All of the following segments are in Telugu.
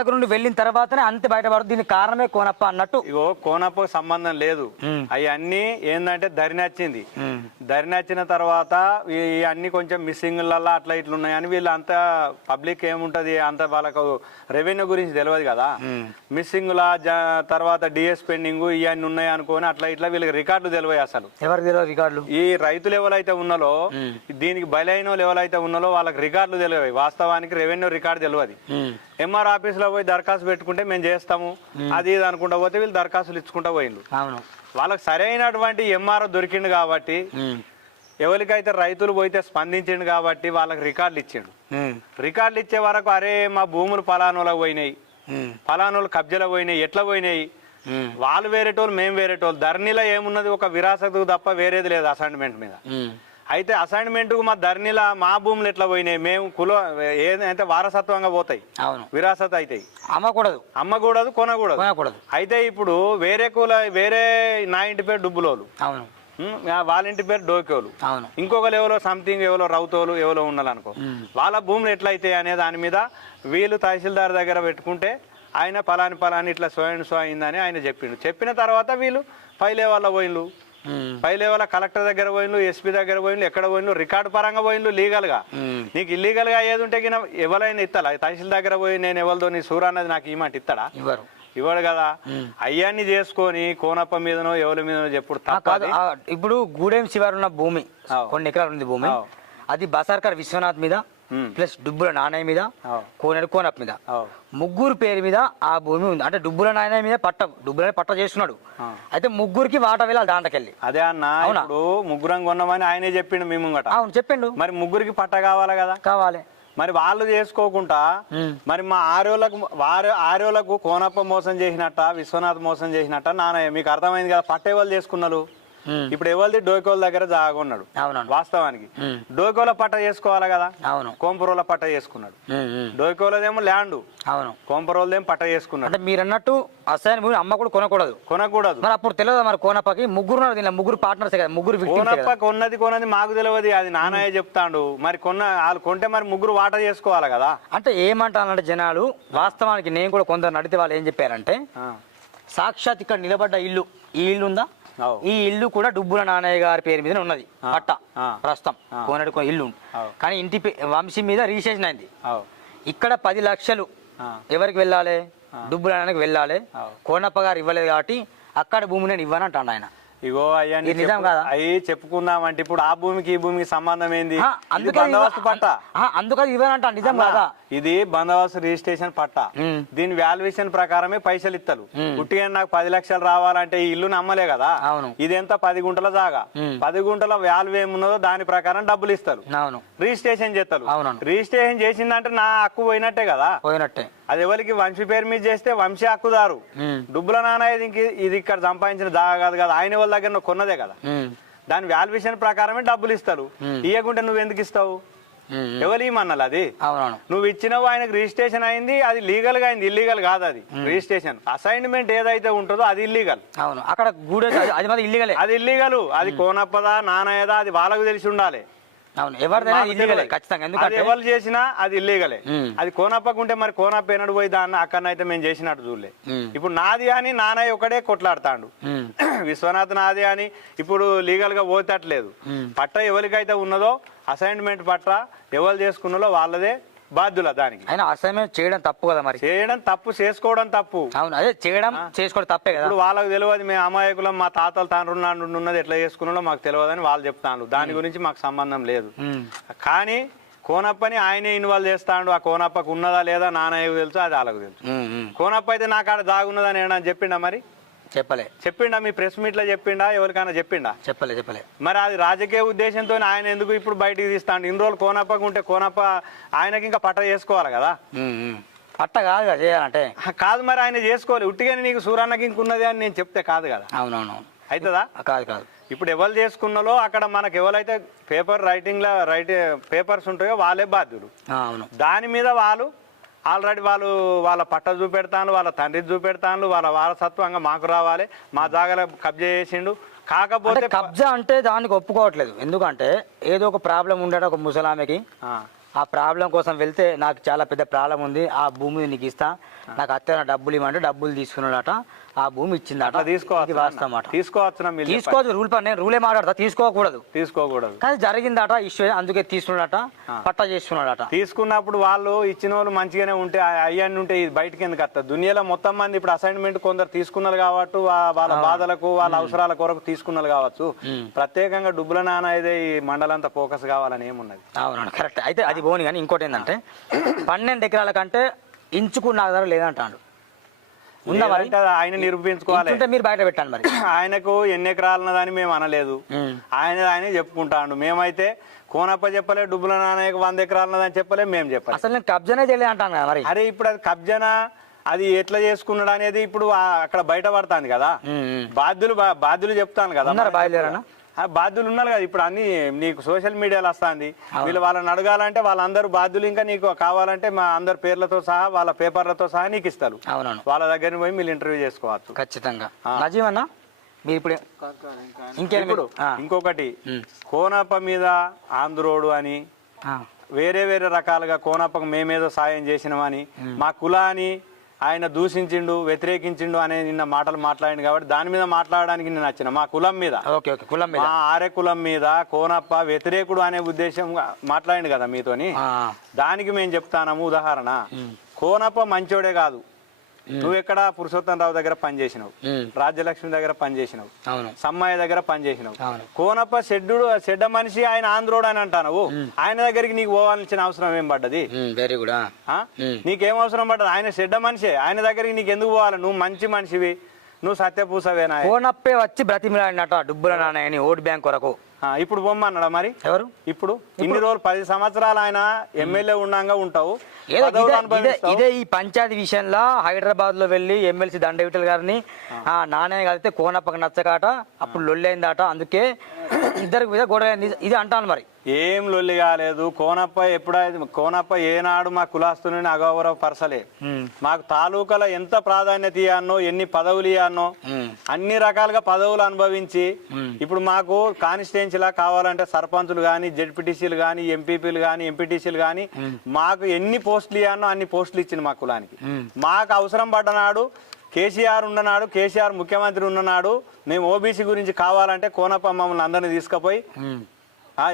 దగ్గర నుండి వెళ్ళిన తర్వాతనే అంతే బయటపడుతుంది దీనికి కారణమే కోనప్ప అన్నట్టు ఇగో కోనప్పకు సంబంధం లేదు. అవి అన్ని ఏంటంటే ధరి నచ్చింది ఉమ్. ధరి నచ్చిన తర్వాత అన్ని కొంచెం మిస్సింగ్లల్లా అట్లా ఇట్లా ఉన్నాయని వీళ్ళు అంత పబ్లిక్ ఏముంటది అంత వాళ్ళకు రెవెన్యూ గురించి తెలియదు కదా. మిస్సింగ్ల తర్వాత డిఎస్ పెండింగ్ ఇవన్నీ ఉన్నాయి అనుకోని అట్లా ఇట్లా వీళ్ళకి రికార్డులు తెలియదు అసలు ఎవరికి తెలియదు రికార్డులు ఈ రైతులు ఎవరైతే ఉన్నాలో. దీనికి బలైన ఎవరైతే ఉన్నాలో వాళ్ళకి రికార్డులు తెలియదు వాస్తవానికి రెవెన్యూ రికార్డు తెలియదు. ఎంఆర్ ఆఫీస్లో పోయి దరఖాస్తు పెట్టుకుంటే మేము చేస్తాము. అది ఇది అనుకుంటా పోతే వీళ్ళు దరఖాస్తులు ఇచ్చుకుంటా పోయిండు అవును. వాళ్ళకి సరైనటువంటి ఎంఆర్ దొరికిండు కాబట్టి. ఎవరికైతే రైతులు పోయితే స్పందించిండు కాబట్టి వాళ్ళకి రికార్డులు ఇచ్చిండు. రికార్డులు ఇచ్చే వరకు అరే మా భూములు ఫలానోళ్ళకి పోయినాయి. ఫలానోళ్ళు కబ్జాలో పోయినాయి. ఎట్లా పోయినాయి. వాళ్ళు వేరేటోళ్ళు మేము వేరేటోళ్ళు. ధరణిలో ఏమున్నది? ఒక విరాసతకు తప్ప వేరేది లేదు అసైన్మెంట్ మీద. అయితే అసైన్మెంట్ మా ధరణిలో మా భూములు ఎట్లా పోయినాయి? మేము కుల ఏదైతే వారసత్వంగా పోతాయి. అవును. విరాసత్ అవుతాయి అమ్మకూడదు. అమ్మకూడదు కొనకూడదు. కొనకూడదు. అయితే ఇప్పుడు వేరే కుల వేరే నా ఇంటి పేరు డుబ్బులోలు. అవును. వాళ్ళ ఇంటి పేరు డోకేలు. అవును. ఇంకొకరు ఎవరో సంథింగ్ ఎవరో రౌతోలు ఎవరో ఉండాలనుకో. వాళ్ళ భూములు ఎట్లయితాయి అనే దాని మీద వీళ్ళు తహసీల్దార్ దగ్గర పెట్టుకుంటే ఆయన పలాని పలాని ఇట్లా స్వయం అయిందని ఆయన చెప్పిండు. చెప్పిన తర్వాత వీళ్ళు పై లెవెల్లో పోయిండ్లు. ఉమ్. పై లెవెల్ కలెక్టర్ దగ్గర పోయిండ్లు ఎస్పీ దగ్గర పోయిండ్లు ఎక్కడ పోయిండ్లు రికార్డు పరంగా పోయిండ్లు లీగల్గా ఉమ్. నీకు ఇల్లీగల్గా ఏది ఉంటే ఎవరైనా ఇస్తాలా తహసీల్ దగ్గర పోయి నేను ఎవరితో నీ సూర్ అన్నది నాకు ఇమ్మంటే ఇస్తాడా ఇవ్వరు ఇవ్వడు కదా ఉమ్. అయ్యాన్ని చేసుకొని కోనప్ప మీదనో ఎవరి మీదనో చెప్పుడు ఇప్పుడు గూడెం శివారు ఉన్న భూమి. కొన్ని ఎకరాలు ఉంది భూమి. అది బసార్కర్ విశ్వనాథ్ మీద. ప్లస్ డుబ్బుల నాణయ్య మీద అవు. కోనేరు కోనప్ మీద అవు. ముగ్గురు పేరు మీద ఆ భూమి ఉంది అంటే డుబ్బుల నాయన మీద పట్ట డుబ్బుల పట్ట చేస్తున్నాడు ఆ. అయితే ముగ్గురికి వాట వెళ్ళాలి దాంట్లోకెళ్ళి అదే అన్న? ఇప్పుడు ముగ్గురం కొన్నామని ఆయనే చెప్పిండు మీ ముంగట అవును చెప్పిండు మరి ముగ్గురికి పట్ట కావాలి కదా కావాలి మరి వాళ్ళు చేసుకోకుండా ఉమ్. మరి మా ఆర్యోలకు వారు ఆర్యోలకు కోనప్ప మోసం చేసినట్ట విశ్వనాథ్ మోసం చేసినట్ట నానయ్య మీకు అర్థమైంది కదా పట్ట ఎవరు చేసుకున్నారు. ఇప్పుడు ఎవరిది? డోకోల దగ్గర జాగున్నాడు వాస్తవానికి. డోకోల పట్ట చేసుకోవాలి కదా? అవును. కోంపరోల పట్ట చేసుకున్నాడు. డోకోలదేమో ల్యాండ్. అవును. కోంపరోలదేమో పట్ట చేసుకున్నాడు అంటే మీరు అన్నట్టు అసైన్ భూమి అమ్మ కూడా కొనకూడదు. కొనకూడదు. మరి అప్పుడు తెలియదు మరి కోనప్పకి? ముగ్గురు దీనిలో ముగ్గురు పార్ట్నర్స్ కదా ముగ్గురు కోనప్ప కొన్నది కొన్నది మాకు తెలియదు అది నానయ్య చెప్తాడు. మరి కొన్న వాళ్ళు కొంటే మరి ముగ్గురు వాట చేసుకోవాలి కదా? అంటే ఏమంటానంటే జనాలు వాస్తవానికి నేను కూడా కొందరు నడితే వాళ్ళు ఏం చెప్పారంటే. సాక్షాత్ ఇక్కడ నిలబడ్డ ఇల్లు ఈ ఇల్లు ఉందా. ఈ ఇల్లు కూడా డుబ్బుల నాన్నయ్య గారి పేరు మీద ఉన్నది పట్ట. ప్రస్తుతం కోనడు ఇల్లు. కానీ ఇంటి వంశీ మీద రిజిస్ట్రేషన్ అయింది. ఇక్కడ పది లక్షలు. ఎవరికి వెళ్ళాలి డుబ్బుల నాన్నకి వెళ్ళాలి. కోనప్ప గారు ఇవ్వలేదు కాబట్టి అక్కడ భూమి నేను ఇవ్వను అంటాడు ఆయన ఇగో అయ్యా ఇది నిజం కాదా? అవి చెప్పుకుందామంటే ఇప్పుడు ఆ భూమికి ఈ భూమికి సంబంధం ఏంది? అందుకే బందోబస్తు పట్ట? అందుకని నిజం కాదా? ఇది బందోబస్తు రిజిస్ట్రేషన్ పట్ట. దీని వాల్యుయేషన్ ప్రకారమే పైసలు ఇస్తారు. పుట్టిగా నాకు పది లక్షలు రావాలంటే ఈ ఇల్లు నమ్మలే కదా? అవును. ఇది ఎంత? పది గుంటల జాగా. పది గుంటల వాల్యూ ఏమున్నదో దాని ప్రకారం డబ్బులు ఇస్తారు. అవును. రిజిస్ట్రేషన్ చేస్తారు. రిజిస్ట్రేషన్ చేసిందంటే నా హక్కు పోయినట్టే కదా? పోయినట్టే. అది ఎవరికి వంశీ పేరు మీద చేస్తే వంశీ హక్కుదారు. డుబ్బుల నాన్న ఇది ఇది ఇక్కడ సంపాదించిన జాగా కాదు కదా ఆయన వాళ్ళ దగ్గర నువ్వు కొన్నదే కదా. దాని వాల్యుయేషన్ ప్రకారమే డబ్బులు ఇస్తారు. ఇవ్వకుంటే నువ్వు ఎందుకు ఇస్తావు. ఎవరు ఇమ్మన్నాలి అది? నువ్వు ఇచ్చినవు ఆయనకు రిజిస్ట్రేషన్ అయింది అది లీగల్గా అయింది ఇల్లీగల్ కాదు అది. రిజిస్ట్రేషన్ అసైన్మెంట్ ఏదైతే ఉంటుందో అది ఇల్లీగల్ అవును. అక్కడ అది- ఇల్లీగలే అది ఇల్లీగల్ అది కోనప్పదా నానయ్యదా అది వాళ్ళకు తెలిసి ఉండాలి. అవును ఎవరిదైనా ఇల్లీగలే. ఖచ్చితంగా ఎందుకంటే ఎవరు చేసినా అది ఇల్లీగలే. అది కోనప్పకుంటే మరి కోనప్ప ఎన్నడు పోయి దాన్ని అక్కడనైతే మేము చేసినట్టు చూడలే. ఇప్పుడు నాది అని నానయ్య ఒకడే కొట్లాడతాడు. విశ్వనాథ్ నాది అని ఇప్పుడు లీగల్గా పోతట్లేదు. పట్ట ఎవరికైతే ఉన్నదో అసైన్మెంట్ పట్ట ఎవరు చేసుకున్నారో వాళ్ళదే బాధ్యుల దానికి? అయినా అసైన్మెంట్ చేయడం తప్పు కదా మరి? చేయడం తప్పు చేసుకోవడం తప్పు. అవును అదే చేయడం చేసుకోవడం తప్పే కదా. ఇప్పుడు వాళ్ళకి తెలియదు మేము అమాయకులం మా తాతలు తాను ఉన్నది ఎట్లా చేసుకున్నాడో మాకు తెలియదని వాళ్ళు చెప్తాను దాని గురించి మాకు సంబంధం లేదు. కానీ కోనప్పని ఆయనే ఇన్వాల్వ్ చేస్తాడు. ఆ కోనప్పకు ఉన్నదా లేదా నాన్నయ్యకు తెలుసు అది వాళ్ళకు తెలుసు. కోనప్ప అయితే నాకు ఆడ దాగున్నదని ఏమన్నా చెప్పిండా మరి? చెప్పలే. చెప్పిండా? మీ ప్రెస్ మీట్లో చెప్పిండా? ఎవరికైనా చెప్పిండా? చెప్పలే చెప్పలే. మరి అది రాజకీయ ఉద్దేశంతో ఆయన ఎందుకు ఇప్పుడు బయటికి తీస్తాడు? ఇన్ని రోజులు కోనప్పకు ఉంటే కోనప్ప ఆయనకి ఇంకా పట్ట చేసుకోవాలి కదా. పట్ట కాదు కదా చేయాలంటే. కాదు మరి ఆయన చేసుకోవాలి. ఉట్టిగానే నీకు సూరాన్నకి ఇంకున్నది అని నేను చెప్తే కాదు కదా? అవునవును. అవుతుందా కాదు కాదు. ఇప్పుడు ఎవరు చేసుకున్నాలో అక్కడ మనకు ఎవరైతే పేపర్ రైటింగ్లో రైట్ పేపర్స్ ఉంటాయో వాళ్ళే బాధ్యులు. అవును. దాని మీద వాళ్ళు ఆల్రెడీ వాళ్ళు వాళ్ళ పట్ట చూపెడతాను వాళ్ళ తండ్రి చూపెడతాను వాళ్ళ వారసత్వంగా మాకు రావాలి. మా జాగాలో కబ్జా చేసిండు. కాకపోతే కబ్జా అంటే దానికి ఒప్పుకోవట్లేదు. ఎందుకంటే ఏదో ఒక ప్రాబ్లం ఉండడం ఒక ముసలామెకి. ఆ, ప్రాబ్లం కోసం వెళ్తే నాకు చాలా పెద్ద ప్రాబ్లం ఉంది. ఆ భూమి నీకు ఇస్తా. నాకు అత్తే డబ్బులు ఇవ్వమంటే డబ్బులు తీసుకున్నాడట. ఆ భూమి ఇచ్చిందట. అట్లా తీసుకోవచ్చు వాస్తవమాట. తీసుకోవచ్చు రూల్ పని నేను రూలే మాట్లాడతా. తీసుకోకూడదు. తీసుకోకూడదు. కానీ జరిగిందట ఇష్యూ అందుకే తీసుకున్నాడట. పట్టా చేసుకున్నాడట. తీసుకున్నప్పుడు వాళ్ళు ఇచ్చిన వాళ్ళు మంచిగానే ఉంటే అయ్యాన్ని ఉంటే ఇది బయటికి ఎందుకు వస్తుంది దునియాలో మొత్తం మంది ఇప్పుడు అసైన్మెంట్ కొందరు తీసుకున్నారు కాబట్టి వాళ్ళ బాధలకు వాళ్ళ అవసరాల కొరకు తీసుకున్నారు కావచ్చు. ప్రత్యేకంగా డుబ్బుల నాన్న అయితే ఈ మండలంతా ఫోకస్ కావాలని ఏమున్నది? అవునవును. కరెక్ట్. అయితే అది పోని కానీ ఇంకోటి ఏంటంటే పన్నెండు ఎకరాల కంటే ఇంచుకు నా దగ్గర లేదంటాడు. ఉందా మరి? అది ఆయన నిరూపించుకోవాలి. మీరు బయట పెట్టండి మరి. ఆయనకు ఎన్ని ఎకరాలు ఉన్నదని మేము అనలేదు. ఆయన ఆయనే చెప్పుకుంటాడు. మేమైతే కోనప్ప చెప్పలే డుబ్బుల నాన్నకి వంద ఎకరాలు ఉన్నదని చెప్పలే మేము చెప్పలే. అసలు నేను కబ్జానే చేయలేదు అంటాను కదా మరి. అరే ఇప్పుడు అది కబ్జనా? అది ఎట్లా చేసుకున్నాడు అనేది ఇప్పుడు అక్కడ బయట పడుతుంది కదా. బాధ్యులు బాధ్యులు చెప్తాను కదా బాధ్యులు ఉన్నారు కదా. ఇప్పుడు అన్ని నీకు సోషల్ మీడియాలో వస్తుంది. వీళ్ళు వాళ్ళని అడగాలంటే వాళ్ళందరూ బాధ్యులు ఇంకా నీకు కావాలంటే మా అందరి పేర్లతో సహా వాళ్ళ పేపర్లతో సహా నీకు ఇస్తారు. అవునవును. వాళ్ళ దగ్గర పోయి మీరు ఇంటర్వ్యూ చేసుకోవచ్చు. ఖచ్చితంగా. నజీవ్ అన్న మీరు ఇప్పుడు ఇంకేం ఇప్పుడు ఆ, ఇంకొకటి. కోనప్ప మీద ఆంధ్రోడు అని వేరే వేరే రకాలుగా కోనప్పకు మేమేదో సాయం చేసినామని మా కులాన్ని ఆయన దూషించిండు వ్యతిరేకించిండు అనే నిన్న మాటలు మాట్లాడిండు కాబట్టి దాని మీద మాట్లాడడానికి నేను వచ్చిన మా కులం మీద. కులం మీద. మా ఆర్య కులం మీద కోనప్ప వ్యతిరేకుడు అనే ఉద్దేశం మాట్లాడిండు కదా మీతోని. దానికి మేము చెప్తానము ఉదాహరణ. కోనప్ప మంచోడే కాదు. నువ్వు ఎక్కడ పురుషోత్తం రావు దగ్గర పనిచేసినావు. రాజ్యలక్ష్మి దగ్గర పనిచేసినావు. అవును. సమ్మయ్య దగ్గర పనిచేసినావు. కోనప్ప షెడ్డుడు చెడ్డ మనిషి ఆయన ఆంధ్రోడు అని అంటావు ఆయన దగ్గరికి నీకు పోవాల్సిన అవసరం ఏం పడ్డది? Very good. నీకేం అవసరం పడ్డది? ఆయన చెడ్డ మనిషి. ఆయన దగ్గరికి నీకు ఎందుకు పోవాలి? నువ్వు మంచి మనిషివి. నువ్వు సత్యపూసవేనా ఫోనప్పే వచ్చి బ్రతిమిలాడినట డబ్బుల నాణ్యని ఓటు బ్యాంక్ కొరకు. ఆ, ఇప్పుడు పొమ్మన్నాడా మరి? ఎవరు? ఇప్పుడు? ఇన్ని రోజులు పది సంవత్సరాలు ఆయన ఎమ్మెల్యే ఉన్నాగా ఉంటావు. ఇదే- ఈ పంచాయతీ విషయంలో హైదరాబాద్లో వెళ్ళి ఎమ్మెల్సీ దండ విఠల్ గారిని ఆ. నాణ్య కలిస్తే కోనప్పకి నచ్చకాట అప్పుడు లొల్లైందట అందుకే ఇద్దరికి మీద గొడవ. ఇది అంటాను మరి. ఏం లొల్లి కాలేదు. కోనప్ప ఎప్పుడైతే కోనప్ప ఏనాడు మా కులాస్తుని అగౌరవ పరసలే ఉమ్, మాకు తాలూకాలో ఎంత ప్రాధాన్యత ఇవ్వన్నో ఎన్ని పదవులు ఉమ్, అన్ని రకాలుగా పదవులు అనుభవించి. ఇప్పుడు మాకు కాన్స్టిట్యున్సీలా కావాలంటే సర్పంచులు కానీ జెడ్పీటీసీలు కానీ ఎంపీపీలు కానీ ఎంపీటీసీలు కానీ మాకు ఎన్ని పోస్టులు ఇవ్వన్నో అన్ని పోస్టులు ఇచ్చింది మా కులానికి. మాకు అవసరం పడ్డనాడు కేసీఆర్ ఉన్ననాడు కేసీఆర్ ముఖ్యమంత్రి ఉన్ననాడు మేము ఓబీసీ గురించి కావాలంటే కోనప్ప మమ్మల్ని అందరినీ తీసుకుపోయి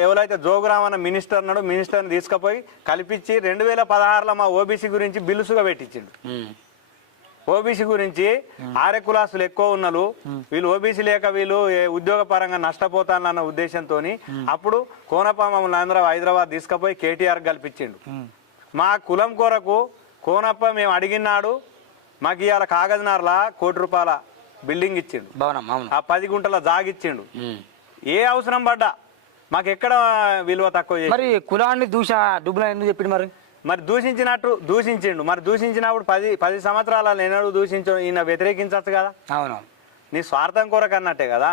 ఎవరైతే జోగురామన్న మినిస్టర్ ఉన్నాడో మినిస్టర్ని తీసుకుపోయి కల్పించి రెండు వేల పదహారులో మా ఓబీసీ గురించి బిల్లుసుగా పెట్టించిండు. ఓబీసీ గురించి ఆర్య కులాసులు ఎక్కువ ఉన్నలు వీళ్ళు ఓబీసీ లేక వీళ్ళు ఏ ఉద్యోగ పరంగా నష్టపోతానన్న ఉద్దేశంతో అప్పుడు కోనప్ప మమ్మల్ని ఆంధ్ర హైదరాబాద్ తీసుకుపోయి కేటీఆర్ కల్పించిండు. మా కులం కొరకు కోనప్ప మేము అడిగినాడు మాకు ఇవాళ కాగజనార్లా కోటి రూపాయల బిల్డింగ్ ఇచ్చిండు. భవనం ఆ పది గుంటల జాగిచ్చిండు. ఏ అవసరం పడ్డా? మాకు ఎక్కడ విలువ తక్కువ మరి కులాన్ని దూష డబ్బులు ఎందుకు చెప్పిండు మరి? మరి దూషించినట్టు దూషించిండు. మరి దూషించినప్పుడు పది పది సంవత్సరాల ఎన్నడూ దూషించు ఈయన వ్యతిరేకించచ్చు కదా? అవును నీ స్వార్థం కొరకు అన్నట్టే కదా?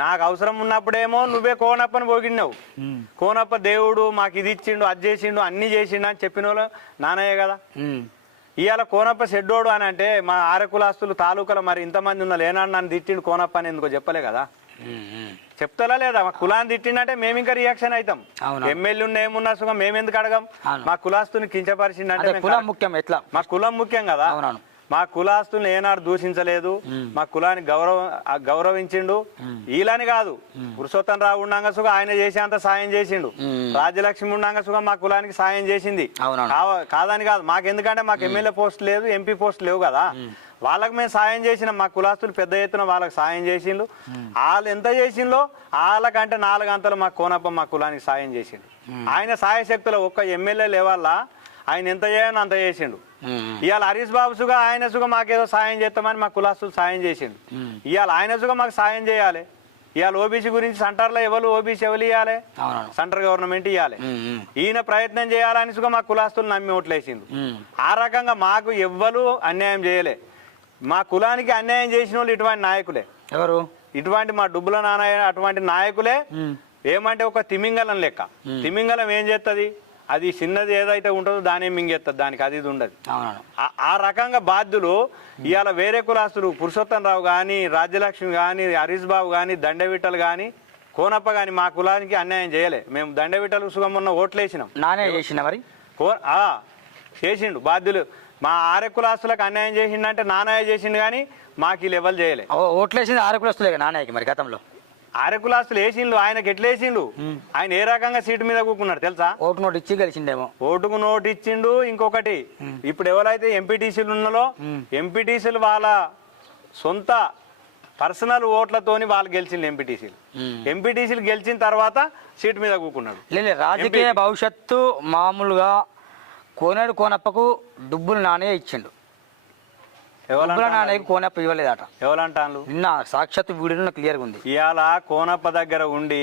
నాకు అవసరం ఉన్నప్పుడేమో నువ్వే కోనప్పని పోగిడినావు. ఉమ్, కోనప్ప దేవుడు మాకు ఇది ఇచ్చిండు అది చేసిండు అన్ని చేసిండు అని చెప్పిన వాళ్ళు నానయ్య కదా? ఇవాళ కోనప్ప షెడ్డోడు అని అంటే మా ఆరకులాస్తులు తాలూకాలో మరి ఇంతమంది ఉన్న లేనాడు నన్ను తిట్టిండు కోనప్ప అని ఎందుకో చెప్పలే కదా. చెప్తారా లేదా? మా కులాన్ని తిట్టిండంటే మేము ఇంకా రియాక్షన్ అవుతాం. ఎమ్మెల్యే ఉన్న ఏమున్నా సుఖం మేము ఎందుకు అడగం. మా కులాస్తుని మేము కులం ముఖ్యం ఎట్లా? మా కులం ముఖ్యం కదా? మా కులాస్తుల్ని ఏనాడు దూషించలేదు. మా కులాన్ని గౌరవ గౌరవించిండు. ఈలని కాదు. పురుషోత్తం రావు ఉండంగా సుగా ఆయన చేసేంత సాయం చేసిండు. రాజ్యలక్ష్మి ఉండంగా సుగా మా కులానికి సాయం చేసింది. కాదని కాదు. మాకు ఎందుకంటే మాకు ఎమ్మెల్యే పోస్ట్ లేదు ఎంపీ పోస్ట్ లేవు కదా. వాళ్ళకి మేము సాయం చేసినాం మా కులాస్తులు పెద్ద ఎత్తున వాళ్ళకి సాయం చేసిండు వాళ్ళు ఎంత చేసిందో వాళ్ళకంటే నాలుగు అంతలు మా కోనప్ప మా కులానికి సాయం చేసిండు. ఆయన సాయశక్తులు ఒక్క ఎమ్మెల్యే లేవల్ల ఆయన ఎంత చేయని అంత చేసిండు. ఇవాళ హరీష్ బాబు సుగా ఆయన సుగా మాకేదో సాయం చేస్తామని మా కులాస్తులు సాయం చేసిండు. ఇవాళ ఆయన సుగా మాకు సాయం చేయాలి. ఇవాళ ఓబీసీ గురించి సెంటర్లో ఎవరు ఓబీసీ ఎవరు ఇవ్వాలి? సెంటర్ గవర్నమెంట్ ఇవ్వాలి. ఈయన ప్రయత్నం చేయాలని సుగా మా కులాస్తులు నమ్మి ఓట్లేసిండు. ఆ రకంగా మాకు ఎవ్వరు అన్యాయం చేయలే. మా కులానికి అన్యాయం చేసిన వాళ్ళు ఇటువంటి నాయకులే. ఎవరు? ఇటువంటి మా డుబ్బుల నాన్న అటువంటి నాయకులే. ఏమంటే ఒక తిమింగలం లెక్క. తిమింగలం ఏం చేస్తుంది అది చిన్నది ఏదైతే ఉంటుందో దాని మింగేస్తుంది దానికి అది ఇది ఉండదు. ఆ- రకంగా బాధ్యులు ఇవాళ వేరే కులాస్తులు పురుషోత్తం రావు కానీ రాజ్యలక్ష్మి కానీ హరీష్ బాబు కానీ దండవిట్టలు కానీ కోనప్ప కానీ మా కులానికి అన్యాయం చేయలే. మేము దండవిటలు సుగం ఉన్న ఓట్లు వేసినాం నానే చేసిన మరి? చేసిండు బాధ్యులు. మా ఆరె కులాస్తులకు అన్యాయం చేసిండంటే నానాయ చేసిండు కానీ మాకు ఈ లెవెల్ చేయలే. ఓ, ఓట్లేసింది ఆరు వస్తుంది నాన్నయ్యకి మరి గతంలో? ఆరె కులాస్తులు వేసిండు ఆయనకి ఎట్లా వేసిండు ఆయన ఏ రకంగా సీటు మీద కూకున్నాడు తెలుసా? ఓటు నోటు ఇచ్చి గెలిచిండేమో. ఓటుకు నోటు ఇచ్చిండు ఇంకొకటి. ఇప్పుడు ఎవరైతే ఎంపీటీసీలు ఉన్నలో ఎంపీటీసీలు వాళ్ళ సొంత పర్సనల్ ఓట్లతోని వాళ్ళు గెలిచిండు ఎంపీటీసీలు. ఎంపీటీసీలు గెలిచిన తర్వాత సీటు మీద కూకున్నాడు. లేదు రాజకీయ భవిష్యత్తు మామూలుగా కోనేడు కోనప్పకు డుబ్బులు నానే ఇచ్చిండు. డుబ్బుల ఎవరంటాను నాన్నయ్యకు కోనప్ప ఇవ్వలేదట. ఎవరంటాను నిన్న సాక్షాత్ వీడియో క్లియర్గా ఉంది. ఇవాళ కోనప్ప దగ్గర ఉండి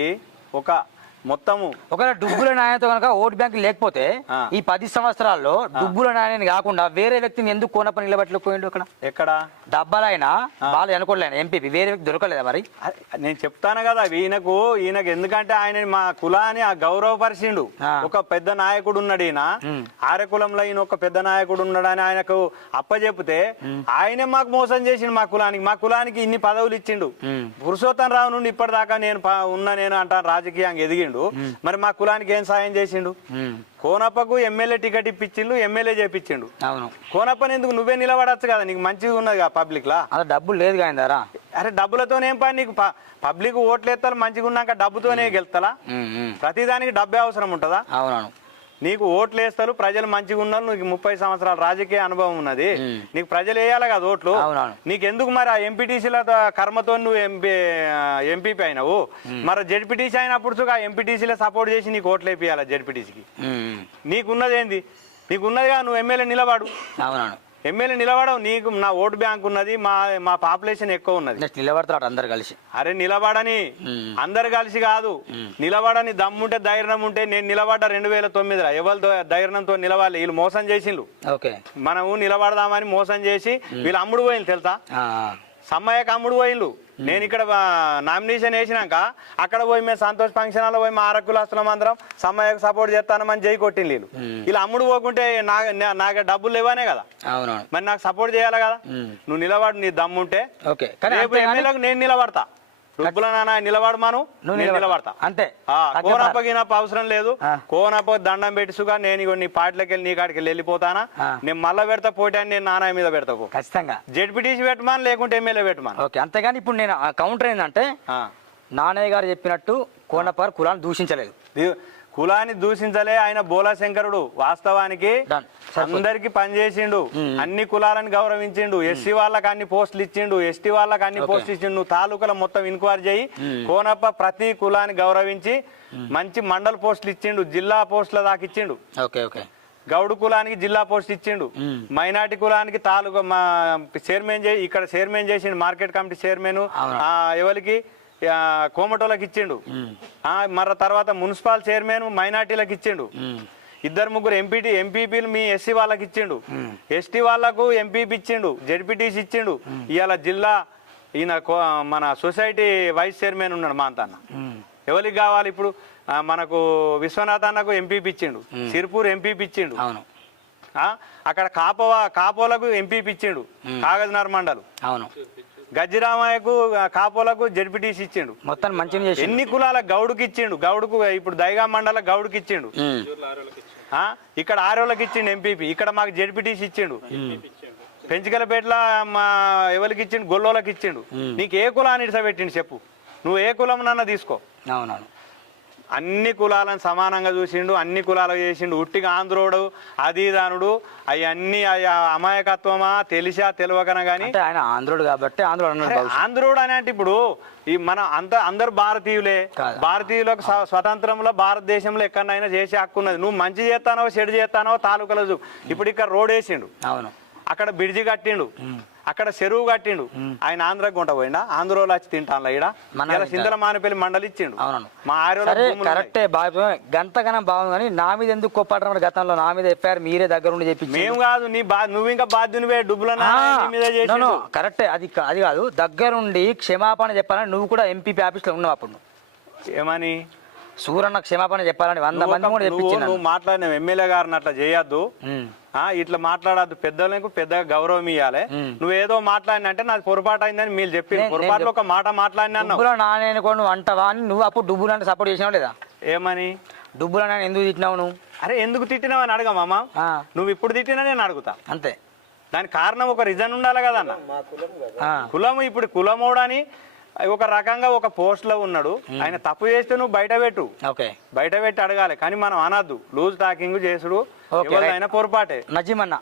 ఒక మొత్తము. ఒకవేళ డుబ్బుల నాణ్యత కనుక ఓటు బ్యాంక్ లేకపోతే. ఈ పది సంవత్సరాల్లో డుబ్బుల నాణ్యని కాకుండా వేరే వ్యక్తిని ఎందుకు కోనప్ప నిలబెట్టలేకపోయిండు అక్కడ ఎక్కడ? డబ్బాలైనా వాళ్ళు అనుకోలేను ఎంపీ వేరే వ్యక్తి దొరకలేదా మరి? నేను చెప్తాను కదా ఈయనకు ఈయనకు ఎందుకంటే ఆయన మా కులాన్ని ఆ గౌరవపరిచిండు. ఒక పెద్ద నాయకుడు ఉన్నాడు ఈయన. ఆర్య కులంలో ఈయన ఒక పెద్ద నాయకుడు ఉన్నాడని ఆయనకు అప్పచెప్తే ఆయనే మాకు మోసం చేసిండు మా కులానికి. మా కులానికి ఇన్ని పదవులు ఇచ్చిండు. పురుషోత్తం రావు నుండి ఇప్పటిదాకా నేను ఉన్నా నేను అంటాను రాజకీయంగా ఎదిగిండు. మరి మా కులానికి ఏం సాయం చేసిండు. కోనప్పకు ఎమ్మెల్యే టికెట్ ఇప్పించిండు ఎమ్మెల్యే చేపించిండు. అవును. కోనప్పని ఎందుకు నువ్వే నిలబడచ్చు కదా నీకు మంచిగా ఉన్నది కదా పబ్లిక్ లా అలా డబ్బులు లేదు కాయిందారా అరే డబ్బులతోనేం పని నీకు? పబ్లిక్ ఓట్లు ఎత్తారు మంచిగా ఉన్నాక డబ్బుతోనే గెలుస్తాలా? ప్రతిదానికి డబ్బే అవసరం ఉంటుందా? అవునవును. నీకు ఓట్లు వేస్తారు ప్రజలు మంచిగా ఉన్నారు నీకు ముప్పై సంవత్సరాల రాజకీయ అనుభవం ఉన్నది. నీకు ప్రజలు వేయాలి కదా ఓట్లు. నీకు ఎందుకు మరి ఆ ఎంపీటీసీల కర్మతో నువ్వు ఎంపీ ఎంపీపీ అయినావు? మరి జడ్పీటీసీ అయినప్పుడు ఆ ఎంపీటీసీలే సపోర్ట్ చేసి నీకు ఓట్లు వేపియాలి జడ్పీటీసీకి. నీకున్నది ఏంది? నీకున్నదిగా నువ్వు ఎమ్మెల్యే నిలబడు. ఎమ్మెల్యే నిలబడవు. నీకు నా ఓటు బ్యాంక్ ఉన్నది మా మా పాపులేషన్ ఎక్కువ ఉన్నది. నెక్స్ట్ నిలబడతాడు అందరు కలిసి. అరే నిలబడని. అందరు కలిసి కాదు. నిలబడని దమ్ముంటే ధైర్యం ఉంటే నేను నిలబడ్డ రెండు వేల తొమ్మిదిలో. ఎవరు ధై- ధైర్యంతో నిలవాలి? వీళ్ళు మోసం చేసిండ్రు ఓకే. మనము నిలబడదామని మోసం చేసి వీళ్ళు అమ్ముడు పోయింది తెలుసా? ఆ, సమ్మయ్యకు అమ్ముడు పోయిండ్రు నేను ఇక్కడ నామినేషన్ వేసినాక అక్కడ పోయి మేము సంతోష్ ఫంక్షన్ హాల్లో పోయి మా అరకులాస్తులం అందరం సమ్మయ్యకు సపోర్ట్ చేస్తానమని జై కొట్టింది వీళ్ళు. ఇలా అమ్ముడు పోకుంటే నాకు డబ్బులు లేవనే కదా. మరి నాకు సపోర్ట్ చేయాలి కదా. నువ్వు నిలబడు నీ దమ్ముంటే. నేను నిలబడతా. రుబ్బుల నాన్న నిలబడమాను నేను నిలబడతా. అంతే. కోనప్ప అవసరం లేదు. కోనప్ప దండం పెట్టుసుగా నేను నీ పాటలకి వెళ్ళి నీ కాడికి వెళ్ళి వెళ్ళిపోతానా. నేను మళ్ళా పెడతా పోటీ అని నేను నాన్న మీద పెడతా పో. ఖచ్చితంగా. జెడ్పీటీసీ పెట్టమాను లేకుంటే ఎమ్మెల్యే పెట్టమాను. ఓకే అంతేగాని ఇప్పుడు నేను కౌంటర్ ఏంటంటే ఆ. నాన్నయ్య గారు చెప్పినట్టు కోనప్పగారు కులాన్ని దూషించలేదు. కులాన్ని దూషించలే ఆయన బోలా శంకరుడు వాస్తవానికి. అందరికి పనిచేసిండు. అన్ని కులాలను గౌరవించిండు. ఎస్సీ వాళ్ళకి అన్ని పోస్టులు ఇచ్చిండు. ఎస్టీ వాళ్ళకి అన్ని. పోస్టులు ఇచ్చిండు. నువ్వు తాలూకాల మొత్తం ఇన్క్వైరీ చేయి. కోనప్ప ప్రతి కులాన్ని గౌరవించి మంచి మండల పోస్టులు ఇచ్చిండు. జిల్లా పోస్టుల దాకా ఇచ్చిండు. Okay okay. గౌడు కులానికి జిల్లా పోస్ట్ ఇచ్చిండు. మైనార్టీ కులానికి తాలూకా మా చైర్మన్ ఇక్కడ చైర్మన్ చేసిండు. Market committee chairman. ఎవరికి? ఆ, కోమటోళ్ళకి ఇచ్చిండు. మర తర్వాత మున్సిపల్ చైర్మన్ మైనార్టీలకు ఇచ్చిండు. ఇద్దరు ముగ్గురు ఎంపీటీ ఎంపీపీలు మీ ఎస్సీ వాళ్ళకి ఇచ్చిండు. ఎస్టీ వాళ్ళకు ఎంపీపీ ఇచ్చిండు జడ్పీటీసీ ఇచ్చిండు. ఇవాళ జిల్లా ఈయన మన సొసైటీ వైస్ చైర్మన్ ఉన్నాడు మా అంతన్న. ఎవరికి కావాలి ఇప్పుడు? మనకు విశ్వనాథ్ అన్నకు ఎంపీపీ ఇచ్చిండు. సిర్పూర్ ఎంపీపీ ఇచ్చిండు. అక్కడ కాపవ కాపోలకు ఎంపీపీ ఇచ్చిండు. కాగజ్నగర్ మండలు అవును. గజ్జిరామయ్యకు ఆ, కాపోలకు జడ్పీటీసీ ఇచ్చిండు. మొత్తం మంచిగా చేసి ఎన్ని కులాల గౌడుకి ఇచ్చిండు? గౌడుకు ఇప్పుడు దైగా మండల గౌడుకి ఇచ్చిండు. ఆ, ఇక్కడ ఆరోళ్ళకి ఇచ్చిండు ఎంపీపీ. ఇక్కడ మాకు జడ్పీటీసీ ఇచ్చిండు. పెంచికలపేటలో మా ఎవరికి ఇచ్చిండు? గొల్లోలకి ఇచ్చిండు. నీకు ఏ కులాన్ని ఇడిసబెట్టిండు చెప్పు. నువ్వు ఏ కులం నన్న తీసుకో. అవునవును. అన్ని కులాలను సమానంగా చూసిండు అన్ని కులాలు చేసిండు. ఉట్టిగా ఆంధ్రోడు అదీదానుడు అవన్నీ అమాయకత్వమా తెలిసా తెలియకనా గాని అంటే ఆయన ఆంధ్రుడు కాబట్టి ఆంధ్రుడు ఆంధ్రుడు అని అంటే ఇప్పుడు ఈ మన అంత అందరు భారతీయులే. భారతీయులకు స్వ- స్వతంత్రంలో భారతదేశంలో ఎక్కడైనా చేసే హక్కు ఉన్నది. నువ్వు మంచి చేస్తానో చెడు చేస్తానో తాలూకాలో ఇప్పుడు ఇక్కడ రోడ్ వేసిండు. అవును. అక్కడ బ్రిడ్జి కట్టిండు. అక్కడ చెరువు కట్టిండు. ఆయన ఆంధ్ర గుంట పోయిండా? ఆంధ్రలో వచ్చి తింటాను ఈడ? మన సింతల మానపల్లి మండలి ఇచ్చిండు. అవునవును. మా. కరెక్టే బాగా గంతగనం బాగుంది కానీ నా మీద ఎందుకు మరి గతంలో? నా మీద ఎఫ్ఐఆర్ మీరే దగ్గర ఉండి చెప్పించి మేము కాదు నీ బా నువ్వు ఇంకా బాధ్యునివే డబ్బుల కరెక్టే. అది అది కాదు. దగ్గరుండి క్షమాపణ చెప్పాలని నువ్వు కూడా ఎంపీపీ ఆఫీస్లో ఉన్నావు అప్పుడు. ఏమని? సూరన్న క్షమాపణ చెప్పాలని వంద మంది కూడా నువ్వు మాట్లాడిన ఎమ్మెల్యే గారిని అట్లా చేయొద్దు. ఇట్లా మాట్లాడద్దు. పెద్దలకు పెద్దగా గౌరవం ఇవ్వాలి. నువ్వేదో మాట్లాడినంటే నాది పొరపాటు అయిందని మీరు చెప్పి పొరపాటులో ఒక మాట మాట్లాడినా అన్నావు. డుబ్బులో నాన్న కొన్ని అంటావా అని నువ్వు అప్పుడు డుబ్బులు అంటే సపోర్ట్ చేసినావు లేదా? ఏమని? డుబ్బులో నాన్న ఎందుకు తిట్టినావు నువ్వు? అరే ఎందుకు తిట్టినావు అని అడగా మామ? ఆ, నువ్వు ఇప్పుడు తిట్టినా నేను అడుగుతా. అంతే. దానికి కారణం ఒక రీజన్ ఉండాలి కదా అన్న. ఆ, కులం ఇప్పుడు కులమోడని ఒక రకంగా ఒక పోస్ట్లో ఉన్నాడు. ఆయన తప్పు చేస్తే నువ్వు బయట పెట్టు. ఓకే. బయట పెట్టి అడగాలి. కానీ మనం అనద్దు. లూజ్ టాకింగ్ చేసుడు. ఎవరిదైనా పొరపాటే. నజీమన్న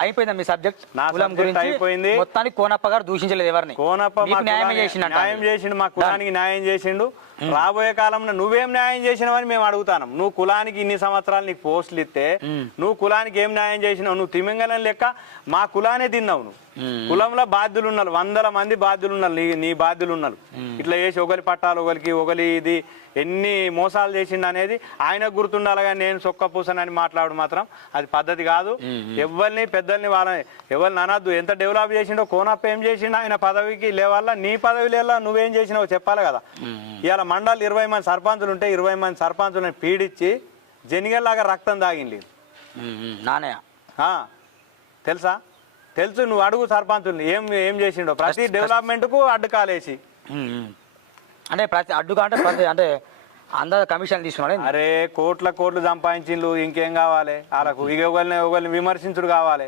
అయిపోయిందా మీ సబ్జెక్ట్? నా కులం గురించి అయిపోయింది. మొత్తానికి కోనప్ప గారు దూషించలేదు ఎవరిని. కోనప్ప న్యాయం చేసిండు న్యాయం చేసిండు మా కులానికి న్యాయం చేసిండు. రాబోయే కాలంలో నువ్వేం న్యాయం చేసినావని మేము అడుగుతాను. నువ్వు కులానికి ఇన్ని సంవత్సరాలు నీకు పోస్టులు ఇస్తే మ్మ్. నువ్వు కులానికి ఏం న్యాయం చేసినావు? నువ్వు తిమింగలం లెక్క మా కులానే తిన్నావు నువ్వు. కులంలో బాధ్యులు ఉన్నారు వందల మంది బాధ్యులు ఉన్నారు నీ నీ బాధ్యులు ఉన్నారు ఇట్లా చేసి ఒకరి పట్టాలు ఒకరికి ఒకరి ఇది ఎన్ని మోసాలు చేసిండు అనేది ఆయనకు గుర్తుండాలి కానీ నేను సొక్క పూసనని మాట్లాడు మాత్రం అది పద్ధతి కాదు. ఎవరిని పెద్దల్ని వాళ్ళని ఎవరిని అనద్దు. ఎంత డెవలప్ చేసిండో కోనప్ప ఏం చేసిండు? ఆయన పదవికి లేవాల నీ పదవి లేవా నువ్వేం చేసినావో చెప్పాలి కదా. ఇవాళ మండలి ఇరవై మంది సర్పంచులు ఉంటే ఇరవై మంది సర్పంచులను పీడించి జనిగల్లాగా రక్తం తాగింది నానయ్య తెలుసా? తెలుసు నువ్వు అడుగు సర్పంచుల్ని. ఏం ఏం చేసిండో? ప్రతి డెవలప్మెంట్కు అడ్డుకాలేసి. ఉమ్, ఉమ్. అంటే ప్రతి అడ్డుగా అంటే ప్రతి అంటే అందరు కమిషన్ తీసుకున్నాడు? అరే కోట్ల కోట్లు సంపాదించిండ్రు ఇంకేం కావాలి? వాళ్ళకు ఇక ఒకరిని ఒకరిని విమర్శించుడు కావాలి.